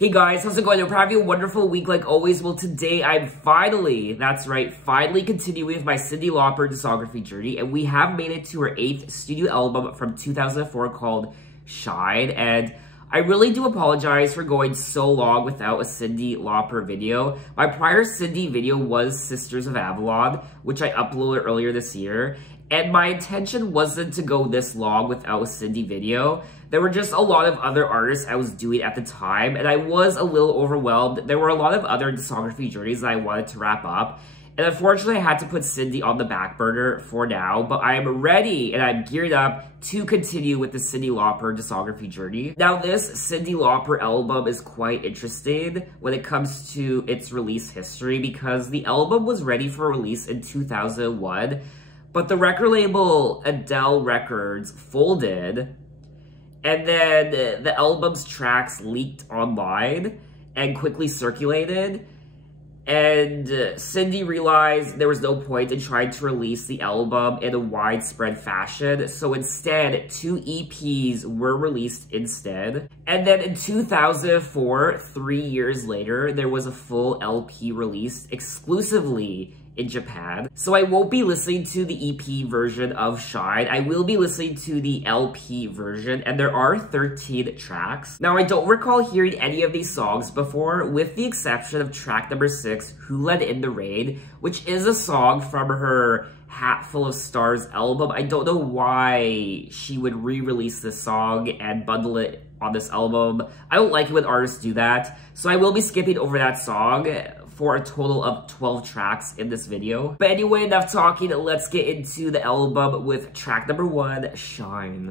Hey guys, how's it going? I hope you're having a wonderful week like always. Well, today I'm finally continuing with my Cyndi Lauper discography journey, and we have made it to her 8th studio album from 2004 called Shine, and I really do apologize for going so long without a Cyndi Lauper video. My prior Cyndi video was Sisters of Avalon, which I uploaded earlier this year, and my intention wasn't to go this long without a Cyndi video. There were just a lot of other artists I was doing at the time, and I was a little overwhelmed. There were a lot of other discography journeys that I wanted to wrap up, and unfortunately I had to put Cyndi on the back burner for now, but I am ready and I'm geared up to continue with the Cyndi Lauper discography journey. Now, this Cyndi Lauper album is quite interesting when it comes to its release history because the album was ready for release in 2001, but the record label Adele Records folded, and then the album's tracks leaked online and quickly circulated. And Cyndi realized there was no point in trying to release the album in a widespread fashion. So instead, 2 EPs were released instead. And then in 2004, 3 years later, there was a full LP released exclusively in Japan. So I won't be listening to the EP version of Shine. I will be listening to the LP version, and there are 13 tracks. Now, I don't recall hearing any of these songs before, with the exception of track number 6, Who Let In the Rain, which is a song from her Hat Full of Stars album. I don't know why she would re-release this song and bundle it on this album. I don't like it when artists do that, so I will be skipping over that song for a total of 12 tracks in this video. But anyway, enough talking, let's get into the album with track number 1, Shine.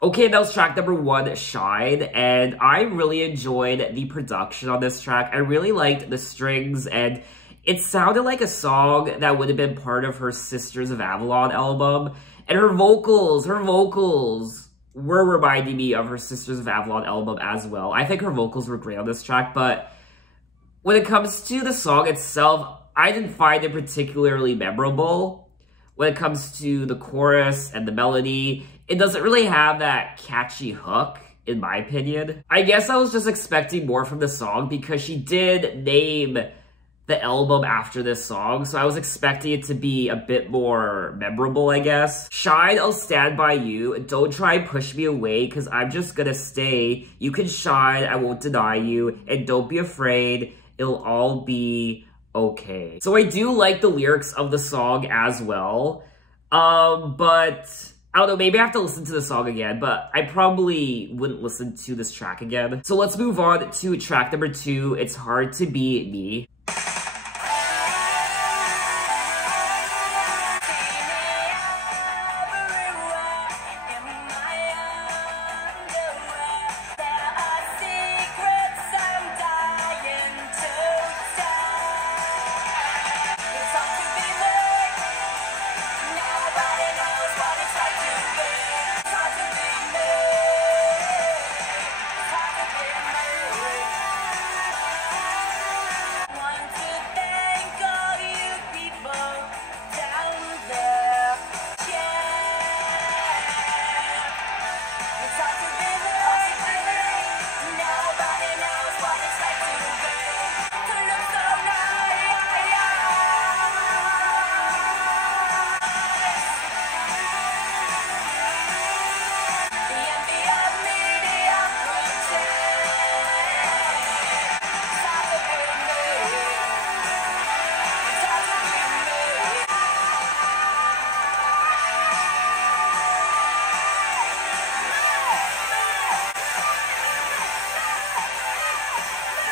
Okay, that was track number 1, Shine, and I really enjoyed the production on this track. I really liked the strings, and it sounded like a song that would have been part of her Sisters of Avalon album. And her vocals were reminding me of her Sisters of Avalon album as well. I think her vocals were great on this track, but when it comes to the song itself, I didn't find it particularly memorable. When it comes to the chorus and the melody, it doesn't really have that catchy hook, in my opinion. I guess I was just expecting more from the song because she did name the album after this song, so I was expecting it to be a bit more memorable, I guess. Shine, I'll stand by you. Don't try and push me away, because I'm just gonna stay. You can shine, I won't deny you. And don't be afraid, it'll all be okay. So I do like the lyrics of the song as well, but I don't know, maybe I have to listen to the song again, but I probably wouldn't listen to this track again. So let's move on to track number 2, It's Hard to Be Me.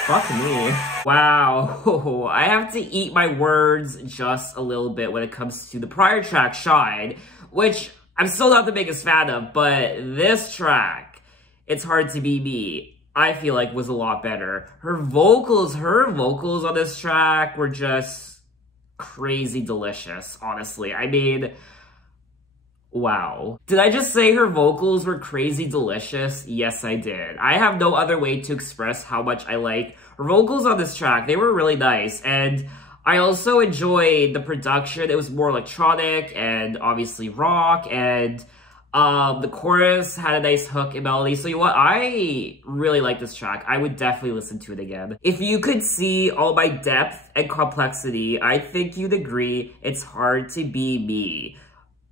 Fuck me. Wow, I have to eat my words just a little bit when it comes to the prior track, Shine, which I'm still not the biggest fan of, but this track, It's Hard to Be Me, I feel like was a lot better. Her vocals on this track were just crazy delicious, honestly. I mean, wow. Did I just say her vocals were crazy delicious? Yes, I did. I have no other way to express how much I like her vocals on this track. They were really nice, and I also enjoyed the production. It was more electronic and obviously rock, and the chorus had a nice hook and melody. So you know what? I really like this track. I would definitely listen to it again. If you could see all my depth and complexity, I think you'd agree it's hard to be me.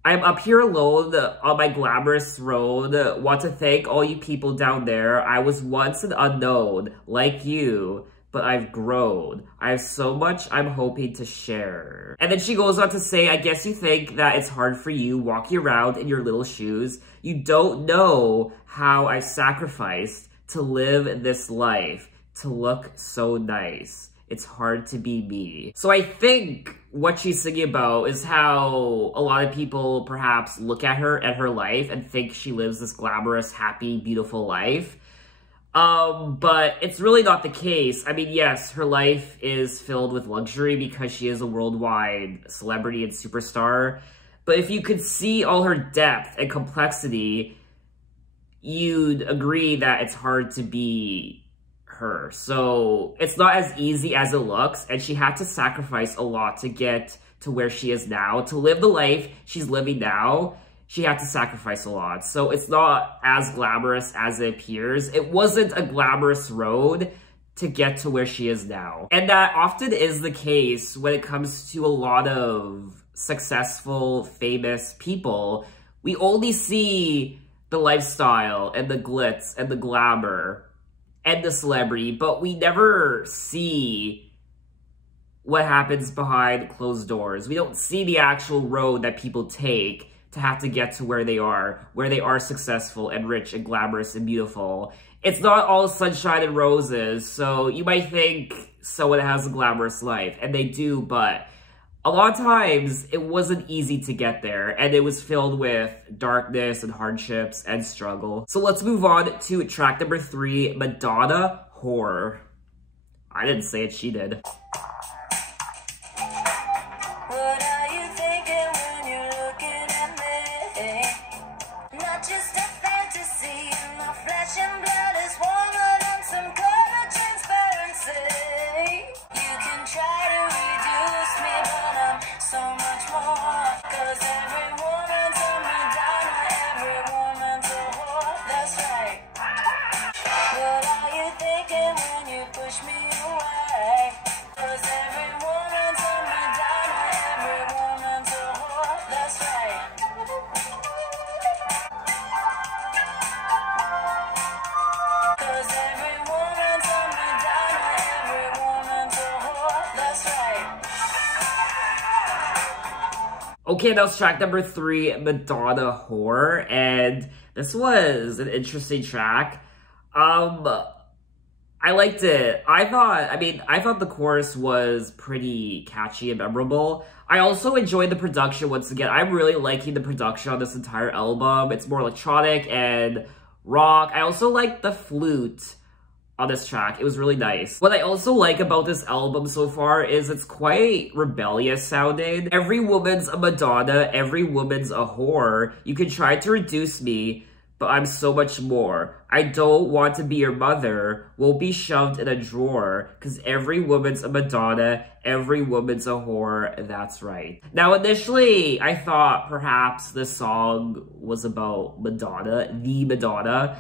I'm up here alone on my glamorous road. Want to thank all you people down there. I was once an unknown, like you, but I've grown. I have so much I'm hoping to share. And then she goes on to say, I guess you think that it's hard for you walking around in your little shoes. You don't know how I sacrificed to live this life, to look so nice. It's hard to be me. So I think what she's singing about is how a lot of people perhaps look at her and her life and think she lives this glamorous, happy, beautiful life. But it's really not the case. I mean, yes, her life is filled with luxury because she is a worldwide celebrity and superstar. But if you could see all her depth and complexity, you'd agree that it's hard to be her. So it's not as easy as it looks, and she had to sacrifice a lot to get to where she is now. To live the life she's living now, she had to sacrifice a lot. So it's not as glamorous as it appears. It wasn't a glamorous road to get to where she is now. And that often is the case when it comes to a lot of successful, famous people. We only see the lifestyle and the glitz and the glamour and the celebrity, but we never see what happens behind closed doors. We don't see the actual road that people take to have to get to where they are successful and rich and glamorous and beautiful. It's not all sunshine and roses, so you might think someone has a glamorous life, and they do, but a lot of times it wasn't easy to get there, and it was filled with darkness and hardships and struggle. So let's move on to track number 3, Madonna, Whore. I didn't say it, she did. What are you thinking when you're looking at me? Not just a fantasy, my flesh and blood is warmer than some color transparency. You can try to reduce me, but I'm so much more. 'Cause every woman's a Madonna, every woman's a whore. That's right. What are you thinking when you push me away? 'Cause every woman's a Madonna, every woman's a whore. That's right. 'Cause every woman's a Madonna, every woman's a whore. That's right. Okay, that was track number 3, Madonna, Whore, and this was an interesting track. I liked it. I thought the chorus was pretty catchy and memorable. I also enjoyed the production once again. I'm really liking the production on this entire album. It's more electronic and rock. I also like the flute on this track. It was really nice. What I also like about this album so far is it's quite rebellious sounding. Every woman's a Madonna, every woman's a whore. You can try to reduce me, but I'm so much more. I don't want to be your mother, won't be shoved in a drawer, cause every woman's a Madonna, every woman's a whore, that's right. Now initially, I thought perhaps this song was about Madonna, the Madonna,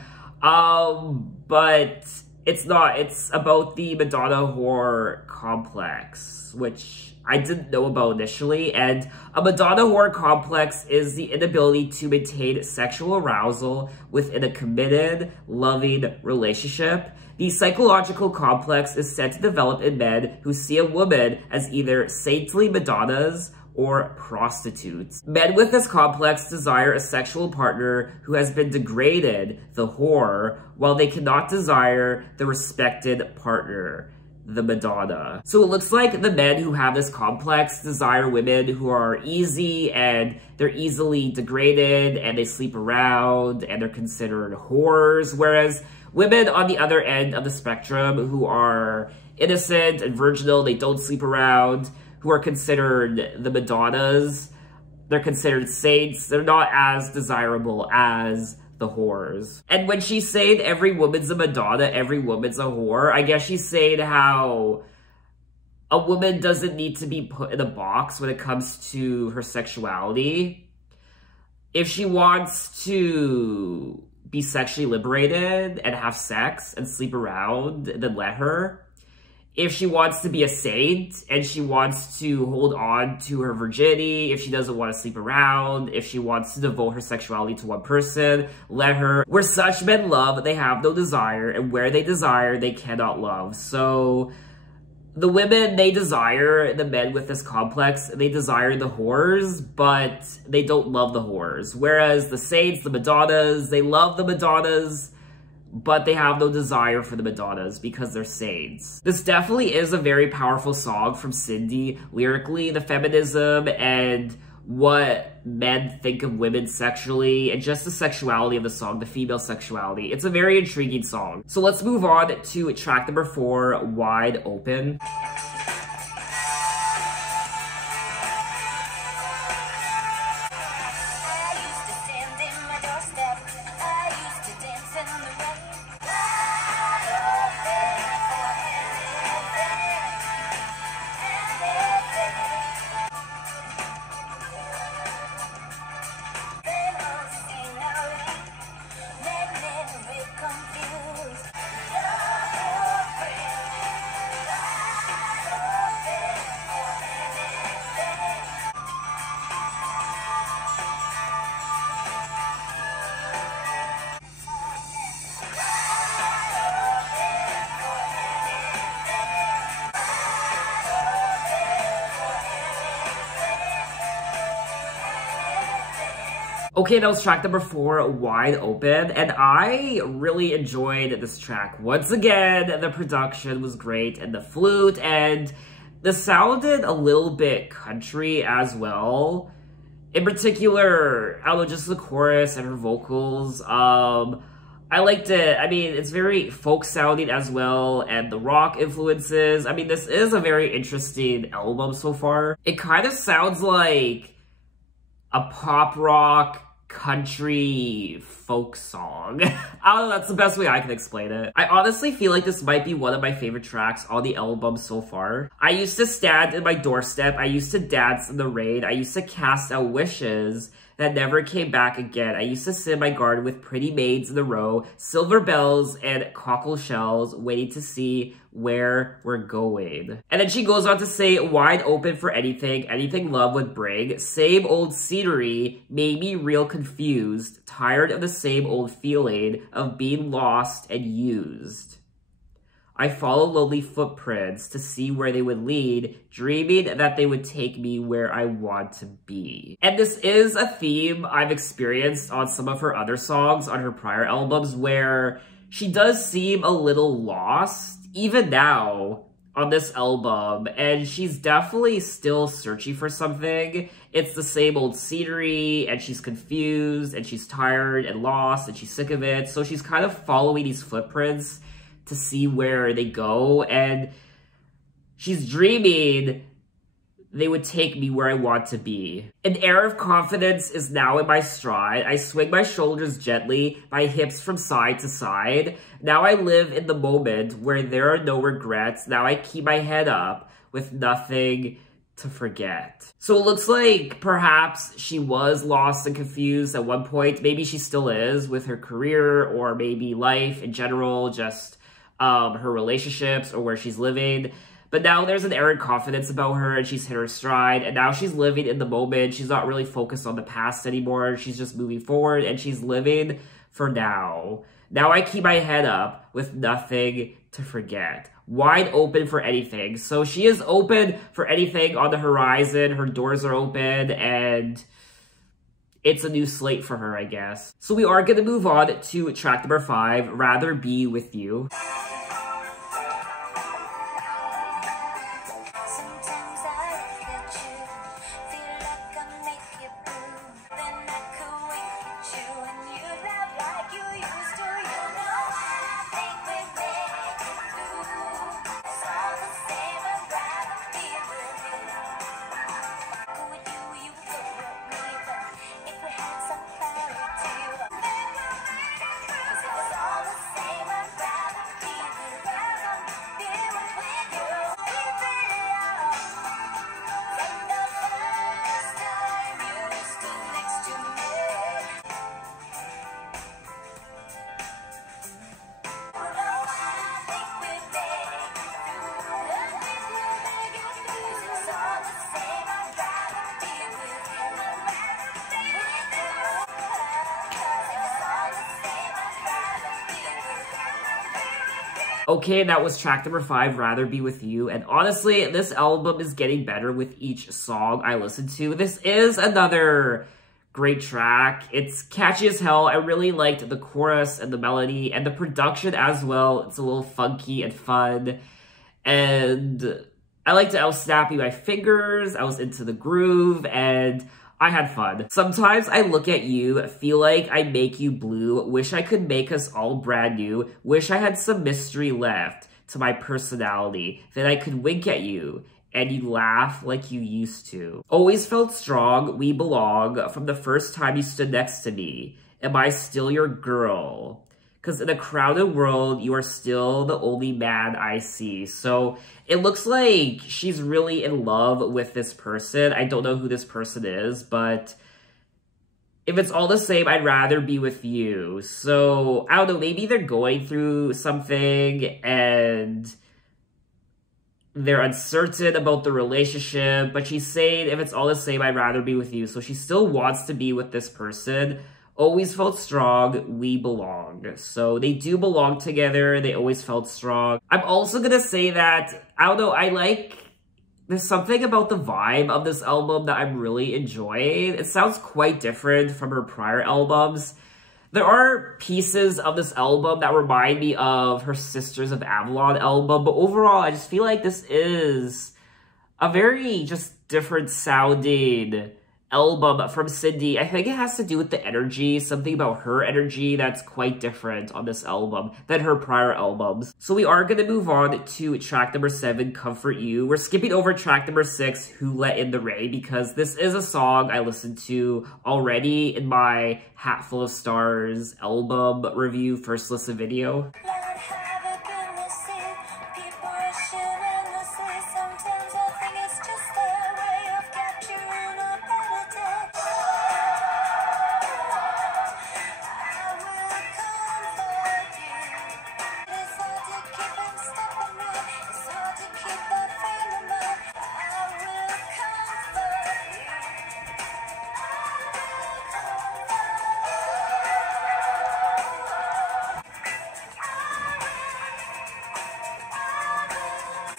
but it's not. It's about the Madonna whore complex, which I didn't know about initially, and a Madonna whore complex is the inability to maintain sexual arousal within a committed, loving relationship. The psychological complex is said to develop in men who see a woman as either saintly Madonnas or prostitutes. Men with this complex desire a sexual partner who has been degraded, the whore, while they cannot desire the respected partner, the Madonna. So it looks like the men who have this complex desire women who are easy and they're easily degraded and they sleep around and they're considered whores, whereas women on the other end of the spectrum who are innocent and virginal, they don't sleep around, who are considered the Madonnas, they're considered saints, they're not as desirable as the whores. And when she's saying every woman's a Madonna, every woman's a whore, I guess she's saying how a woman doesn't need to be put in a box when it comes to her sexuality. If she wants to be sexually liberated and have sex and sleep around, then let her. If she wants to be a saint and she wants to hold on to her virginity, if she doesn't want to sleep around, if she wants to devote her sexuality to one person, let her. Where such men love, they have no desire, and where they desire, they cannot love. So the women, they desire the men with this complex, they desire the whores, but they don't love the whores. Whereas the saints, the Madonnas, they love the Madonnas, but they have no desire for the Madonnas because they're saints. This definitely is a very powerful song from Cyndi, lyrically, the feminism and what men think of women sexually, and just the sexuality of the song, the female sexuality. It's a very intriguing song. So let's move on to track number 4, Wide Open. Okay, that was track number 4, Wide Open, and I really enjoyed this track. Once again, the production was great, and the flute, and the sounded a little bit country as well. In particular, I don't know, just the chorus and her vocals. I liked it. I mean, it's very folk sounding as well, and the rock influences. I mean, this is a very interesting album so far. It kind of sounds like a pop rock country folk song. I don't know, that's the best way I can explain it. I honestly feel like this might be one of my favorite tracks on the album so far. I used to stand in my doorstep, I used to dance in the rain, I used to cast out wishes that never came back again. I used to sit in my garden with pretty maids in a row, silver bells and cockle shells, waiting to see where we're going. And then she goes on to say, wide open for anything, anything love would bring. Same old scenery made me real confused, tired of the same old feeling of being lost and used. I follow lonely footprints to see where they would lead, dreaming that they would take me where I want to be. And this is a theme I've experienced on some of her other songs on her prior albums, where she does seem a little lost, even now, on this album, and she's definitely still searching for something. It's the same old scenery, and she's confused, and she's tired and lost, and she's sick of it, so she's kind of following these footprints to see where they go, and she's dreaming they would take me where I want to be. An air of confidence is now in my stride. I swing my shoulders gently, my hips from side to side. Now I live in the moment where there are no regrets. Now I keep my head up with nothing to forget. So it looks like perhaps she was lost and confused at one point. Maybe she still is with her career, or maybe life in general, just her relationships or where she's living. But now there's an air of confidence about her, and she's hit her stride, and now she's living in the moment. She's not really focused on the past anymore. She's just moving forward, and she's living for now. Now I keep my head up with nothing to forget. wide open for anything. So she is open for anything on the horizon. Her doors are open, and it's a new slate for her, I guess. So we are going to move on to track number 5, Rather Be With You. Sometimes I look at you, feel like I make you blue. Then I could wink at you and you laugh like you used to. You know I think we made it through. It's all the same, I'd rather be with you. With you, you could hurt me, but if we had some clarity, then we'll make it through. 'Cause if it's all the same, I'd rather be with you. Be with you. Keep it up. From the first time you stood next to me. Oh no, I think we made it through. I think we'll make it through. 'Cause it's all the same, I'd rather be with you. I'd rather be with you. 'Cause if it's all the same, I'd rather be with you. Okay, that was track number 5, Rather Be With You. And honestly, this album is getting better with each song I listen to. This is another great track. It's catchy as hell. I really liked the chorus and the melody and the production as well. It's a little funky and fun. And I liked it. I was snapping my fingers. I was into the groove, and I had fun. Sometimes I look at you, feel like I make you blue, wish I could make us all brand new, wish I had some mystery left to my personality, then I could wink at you, and you laugh like you used to. Always felt strong, we belong, from the first time you stood next to me. Am I still your girl? 'Cause in a crowded world, you are still the only man I see. So it looks like she's really in love with this person. I don't know who this person is, but if it's all the same, I'd rather be with you. So I don't know, maybe they're going through something and they're uncertain about the relationship, but she's saying if it's all the same, I'd rather be with you. So she still wants to be with this person. Always felt strong, we belong. So they do belong together, they always felt strong. I'm also gonna say that, I don't know, there's something about the vibe of this album that I'm really enjoying. It sounds quite different from her prior albums. There are pieces of this album that remind me of her Sisters of Avalon album, but overall, I just feel like this is a very just different sounding album from Cyndi. I think it has to do with the energy, something about her energy that's quite different on this album than her prior albums. So we are going to move on to track number 7, Comfort You. We're skipping over track number 6, Who Let In The Rain, because this is a song I listened to already in my Hatful of Stars album review first listen video. Lord, have it been the same? People rushing endlessly. Sometimes I think it's just their way of capturing a better day. I will comfort you. It's hard to keep and step in me. It's hard to keep that frame of mind. I will comfort you.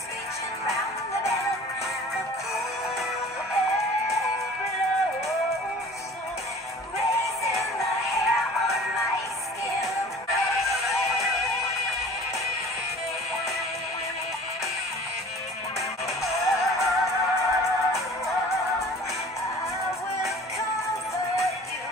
Reaching round the bend, the cool air blows, raising the hair on my skin. I will comfort you.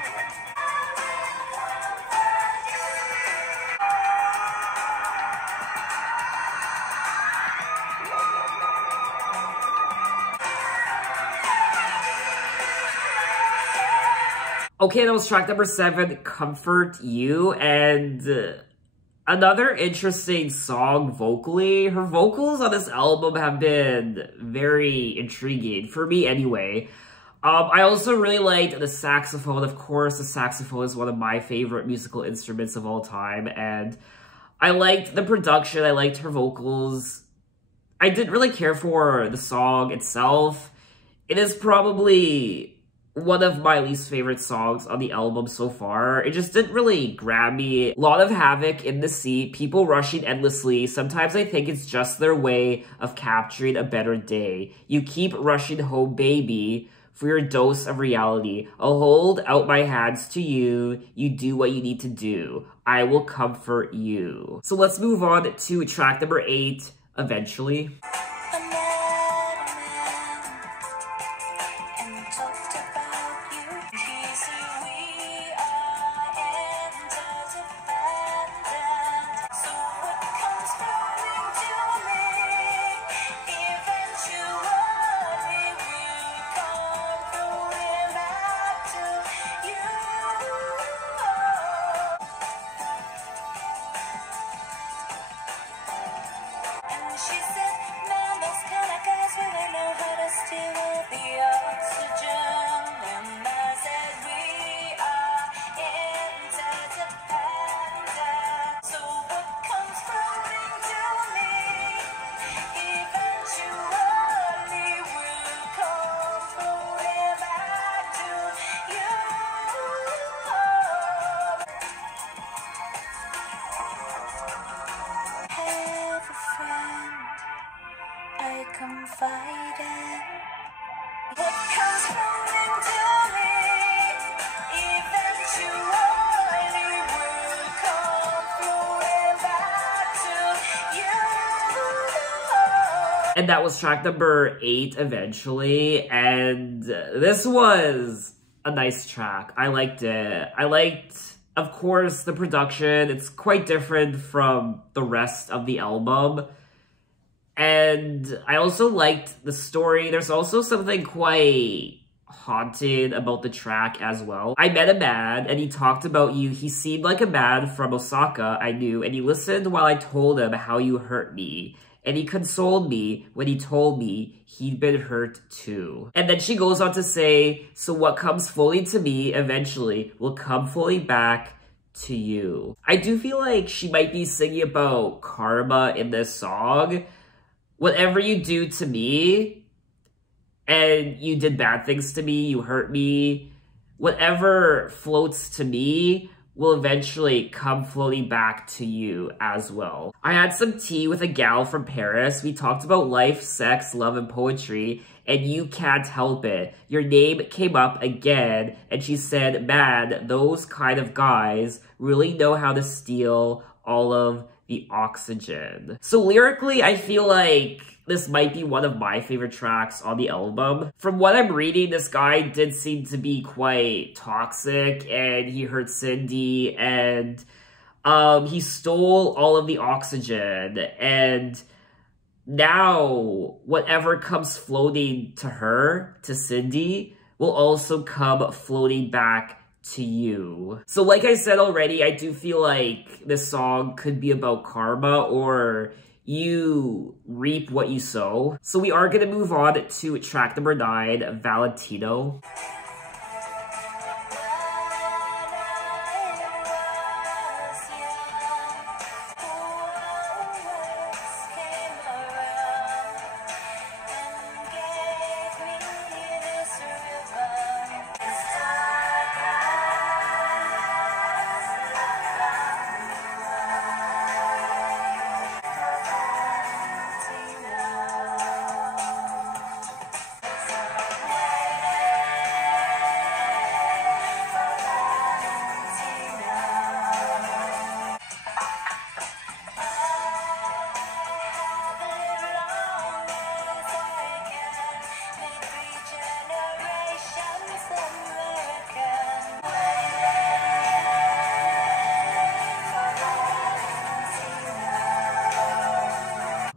Okay, that was track number 7, Comfort You, and another interesting song vocally. Her vocals on this album have been very intriguing, for me anyway. I also really liked the saxophone. Of course, the saxophone is one of my favorite musical instruments of all time, and I liked the production, I liked her vocals. I didn't really care for the song itself. It is probably one of my least favorite songs on the album so far. It just didn't really grab me. A lot of havoc in the sea, people rushing endlessly. Sometimes I think it's just their way of capturing a better day. You keep rushing home, baby, for your dose of reality. I'll hold out my hands to you. You do what you need to do. I will comfort you. So let's move on to track number 8, Eventually. She said, man, those kind of guys really know how to steal the oxygen. And I said, we are interdependent. So what comes floating to me eventually will come floating back to you. Have a friend I confide in. What comes floating to me eventually will come floating back to you. And that was track number 8, Eventually. And this was a nice track. I liked it. I liked, of course, the production. It's quite different from the rest of the album. And I also liked the story. There's also something quite haunted about the track as well. I met a man and he talked about you. He seemed like a man from Osaka I knew, and he listened while I told him how you hurt me. And he consoled me when he told me he'd been hurt too. And then she goes on to say, so what comes fully to me eventually will come fully back to you. I do feel like she might be singing about karma in this song. Whatever you do to me, and you did bad things to me, you hurt me, whatever floats to me will eventually come floating back to you as well. I had some tea with a gal from Paris. We talked about life, sex, love, and poetry, and you can't help it. Your name came up again, and she said, man, those kind of guys really know how to steal all of the oxygen. So lyrically, I feel like this might be one of my favorite tracks on the album. From what I'm reading, this guy did seem to be quite toxic, and he hurt Cyndi, and he stole all of the oxygen, and now whatever comes floating to her, to Cyndi, will also come floating back to you. So like I said already, I do feel like this song could be about karma, or you reap what you sow. So we are gonna move on to track number 9, Valentino.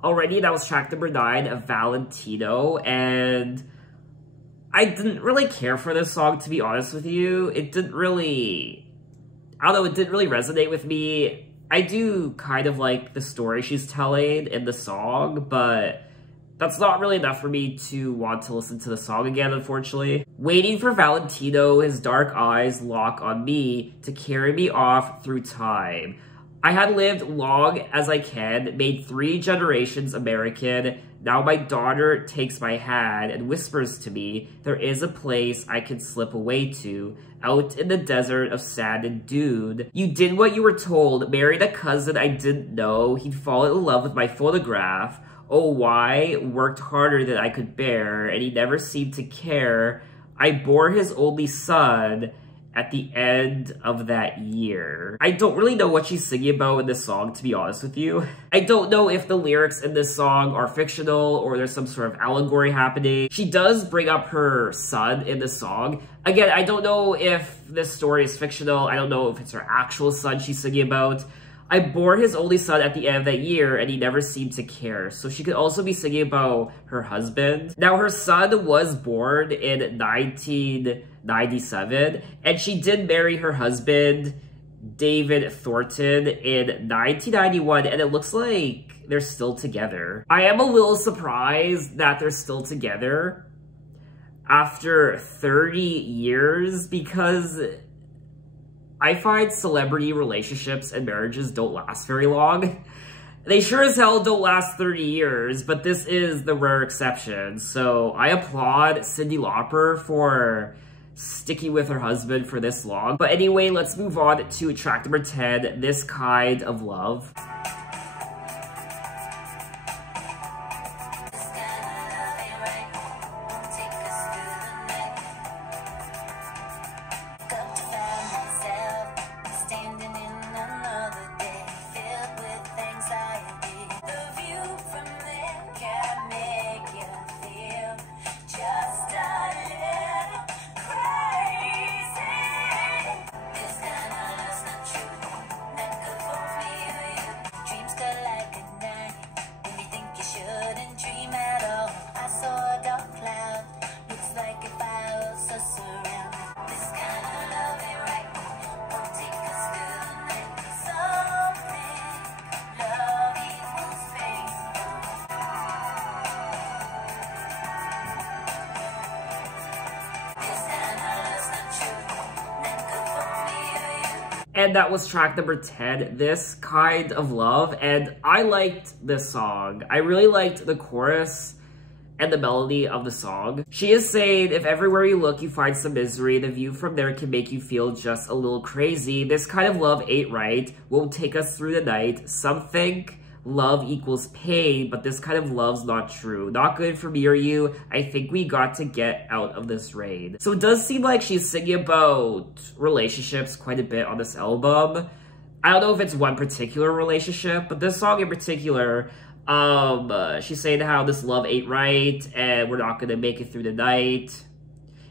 Already, that was track number 9 of Valentino, and I didn't really care for this song, to be honest with you. It didn't really, I don't know, it didn't really resonate with me. I do kind of like the story she's telling in the song, but that's not really enough for me to want to listen to the song again, unfortunately. Waiting for Valentino, his dark eyes lock on me to carry me off through time. I had lived long as I can, made 3 generations American. Now my daughter takes my hand and whispers to me, there is a place I can slip away to, out in the desert of sand and dune. You did what you were told, married a cousin I didn't know, he'd fall in love with my photograph. Oh, why? Worked harder than I could bear, and he never seemed to care. I bore his only son at the end of that year. I don't really know what she's singing about in this song, to be honest with you. I don't know if the lyrics in this song are fictional or there's some sort of allegory happening. She does bring up her son in the song. Again, I don't know if this story is fictional. I don't know if it's her actual son she's singing about. I bore his only son at the end of that year, and he never seemed to care. So she could also be singing about her husband. Now, her son was born in 1997, and she did marry her husband, David Thornton, in 1991, and it looks like they're still together. I am a little surprised that they're still together after 30 years, because I find celebrity relationships and marriages don't last very long. They sure as hell don't last 30 years, but this is the rare exception. So I applaud Cyndi Lauper for sticking with her husband for this long. But anyway, let's move on to track number 10, This Kind of Love. And that was track number 10, This Kind of Love. And I liked this song. I really liked the chorus and the melody of the song. She is saying, if everywhere you look you find some misery, the view from there can make you feel just a little crazy. This kind of love ain't right, won't take us through the night. Some think love equals pain, but this kind of love's not true. Not good for me or you. I think we got to get out of this rain. So it does seem like she's singing about relationships quite a bit on this album. I don't know if it's one particular relationship, but this song in particular, she's saying how this love ain't right and we're not gonna make it through the night.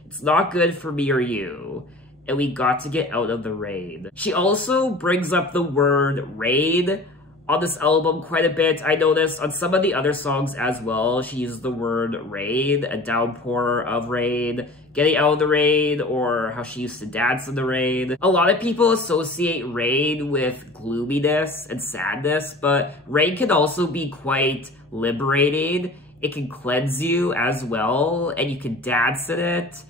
It's not good for me or you, and we got to get out of the rain. She also brings up the word rain on this album quite a bit. I noticed on some of the other songs as well, she used the word rain, a downpour of rain, getting out of the rain, or how she used to dance in the rain. A lot of people associate rain with gloominess and sadness, but rain can also be quite liberating. It can cleanse you as well, and you can dance in it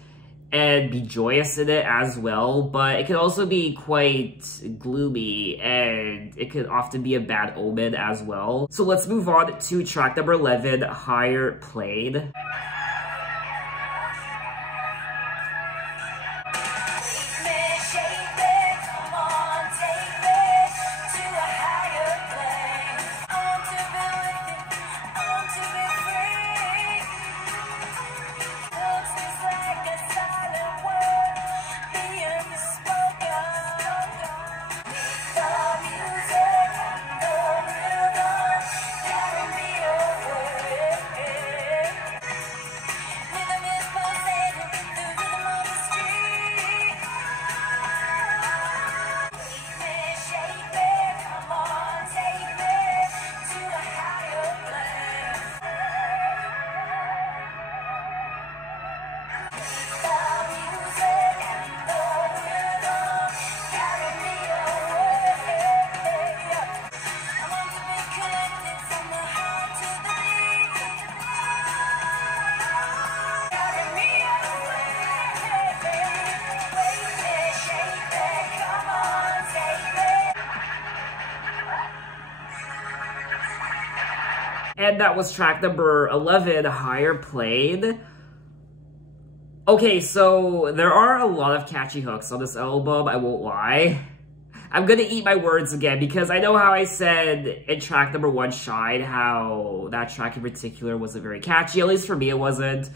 and be joyous in it as well, but it can also be quite gloomy and it can often be a bad omen as well. So let's move on to track number 11, Higher Plane. And that was track number 11, Higher Plane. Okay, so there are a lot of catchy hooks on this album, I won't lie. I'm gonna eat my words again because I know how I said in track number 1, Shine, how that track in particular wasn't very catchy, at least for me it wasn't.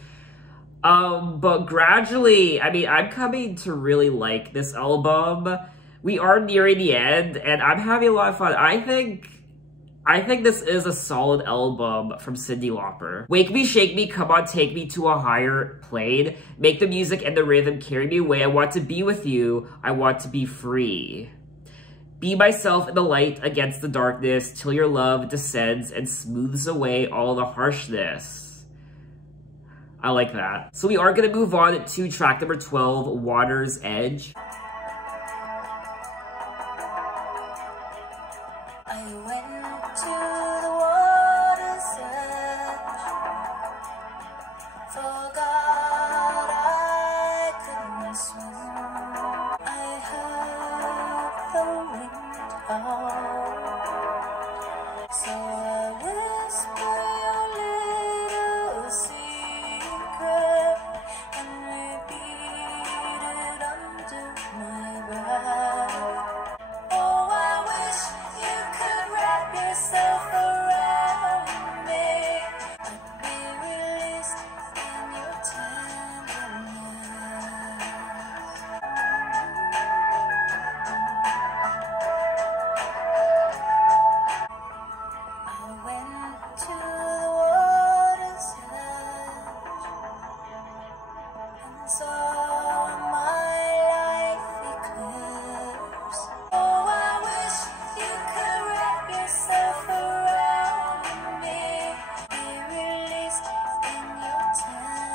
But gradually, I mean, I'm coming to really like this album. We are nearing the end, and I'm having a lot of fun. I think this is a solid album from Cyndi Lauper. Wake me, shake me, come on, take me to a higher plane. Make the music and the rhythm carry me away. I want to be with you. I want to be free. Be myself in the light against the darkness till your love descends and smooths away all the harshness. I like that. So we are going to move on to track number 12, Water's Edge. I went to the water's edge, forgot I couldn't swim. I heard the wind howl, so I whisper your little secret and repeat it under my breath. Oh, I wish you could wrap yourself around me. I'd be released in your tenderness. I went to the water's edge and saw my life eclipse. Oh, I wish you could wrap yourself around me, be released in your tenderness.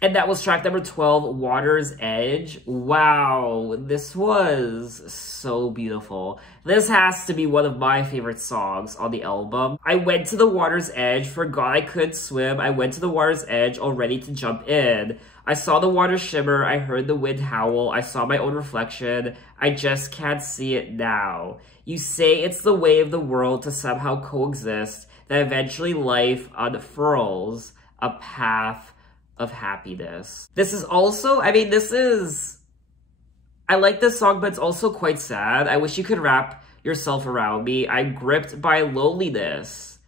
And that was track number 12, Water's Edge. Wow, this was so beautiful. This has to be one of my favorite songs on the album. I went to the water's edge, forgot I could swim. I went to the water's edge, all ready to jump in. I saw the water shimmer, I heard the wind howl, I saw my own reflection. I just can't see it now. You say it's the way of the world to somehow coexist, that eventually life unfurls a path of happiness. This is also, I mean, I like this song, but it's also quite sad. I wish you could wrap yourself around me. I'm gripped by loneliness.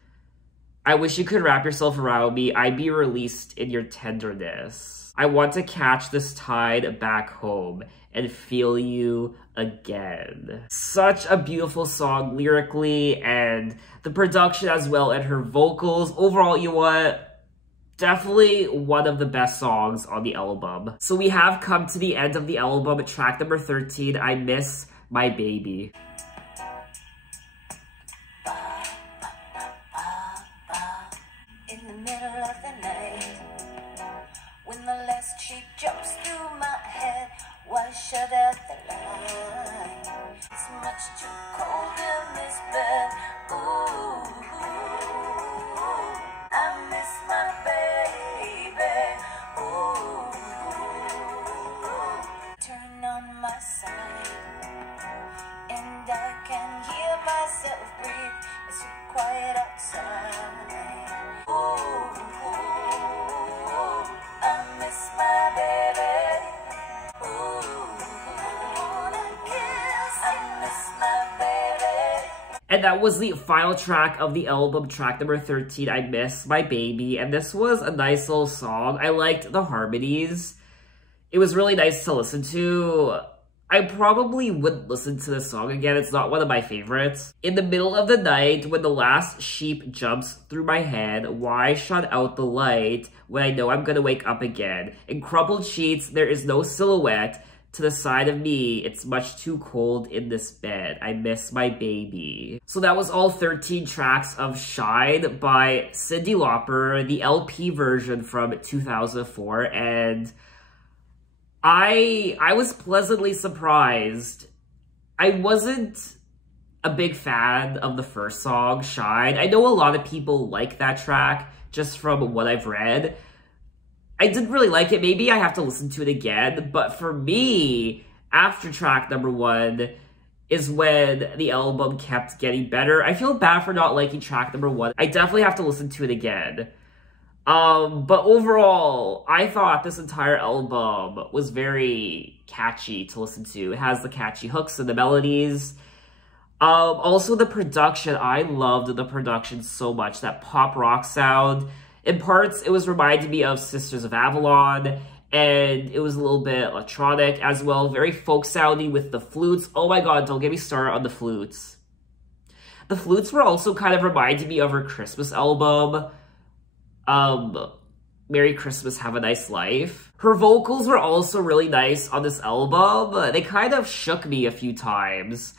I wish you could wrap yourself around me. I'd be released in your tenderness. I want to catch this tide back home and feel you again. Such a beautiful song lyrically, and the production as well, and her vocals. Overall, you know what? Definitely one of the best songs on the album. So we have come to the end of the album, track number 13, I Miss My Baby. In the middle of the night, when the last cheek jumps through my head, why shut out the light? It's much too cold in this bed. Ooh, I miss my baby. Ooh, turn on my side, and I can hear myself breathe. It's so quiet outside. Ooh, I miss my baby. Ooh, I miss my baby. And that was the final track of the album, track number 13, I Miss My Baby. And this was a nice little song. I liked the harmonies. It was really nice to listen to. I probably wouldn't listen to this song again. It's not one of my favorites. In the middle of the night, when the last sheep jumps through my head, why shut out the light when I know I'm gonna wake up again? In crumpled sheets, there is no silhouette. To the side of me, it's much too cold in this bed. I miss my baby. So that was all 13 tracks of Shine by Cyndi Lauper, the LP version from 2004, and I was pleasantly surprised. I wasn't a big fan of the first song, Shine. I know a lot of people like that track, just from what I've read. I didn't really like it. Maybe I have to listen to it again. But for me, after track number 1, is when the album kept getting better. I feel bad for not liking track number 1. I definitely have to listen to it again. But overall, I thought this entire album was very catchy to listen to. It has the catchy hooks and the melodies. Also the production, I loved the production so much, that pop rock sound. In parts, it was reminding me of Sisters of Avalon, and it was a little bit electronic as well, very folk sounding with the flutes. Oh my god, don't get me started on the flutes. The flutes were also kind of reminding me of her Christmas album, Merry Christmas, Have a Nice Life. Her vocals were also really nice on this album. They kind of shook me a few times.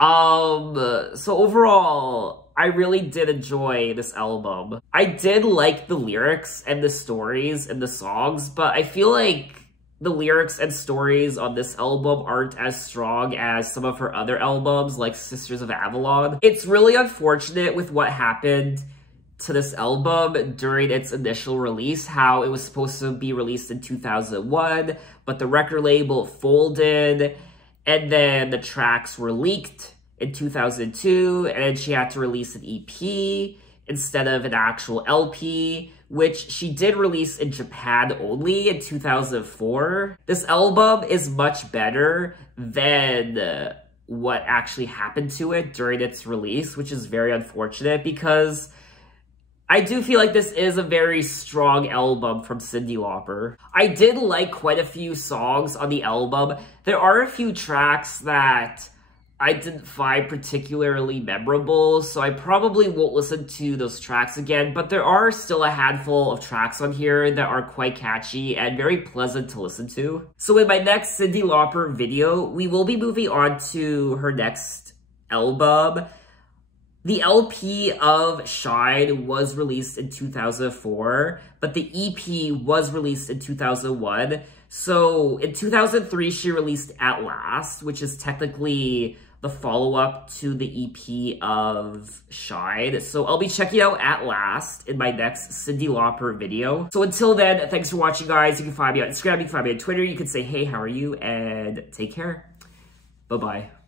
So overall, I really did enjoy this album. I did like the lyrics and the stories and the songs, but I feel like the lyrics and stories on this album aren't as strong as some of her other albums, like Sisters of Avalon. It's really unfortunate with what happened to this album during its initial release, how it was supposed to be released in 2001, but the record label folded, and then the tracks were leaked in 2002, and then she had to release an EP instead of an actual LP, which she did release in Japan only in 2004. This album is much better than what actually happened to it during its release, which is very unfortunate because I do feel like this is a very strong album from Cyndi Lauper. I did like quite a few songs on the album. There are a few tracks that I didn't find particularly memorable, so I probably won't listen to those tracks again, but there are still a handful of tracks on here that are quite catchy and very pleasant to listen to. So in my next Cyndi Lauper video, we will be moving on to her next album. The LP of Shine was released in 2004, but the EP was released in 2001. So in 2003, she released At Last, which is technically the follow-up to the EP of Shine. So I'll be checking out At Last in my next Cyndi Lauper video. So until then, thanks for watching, guys. You can find me on Instagram, you can find me on Twitter, you can say, hey, how are you? And take care. Bye-bye.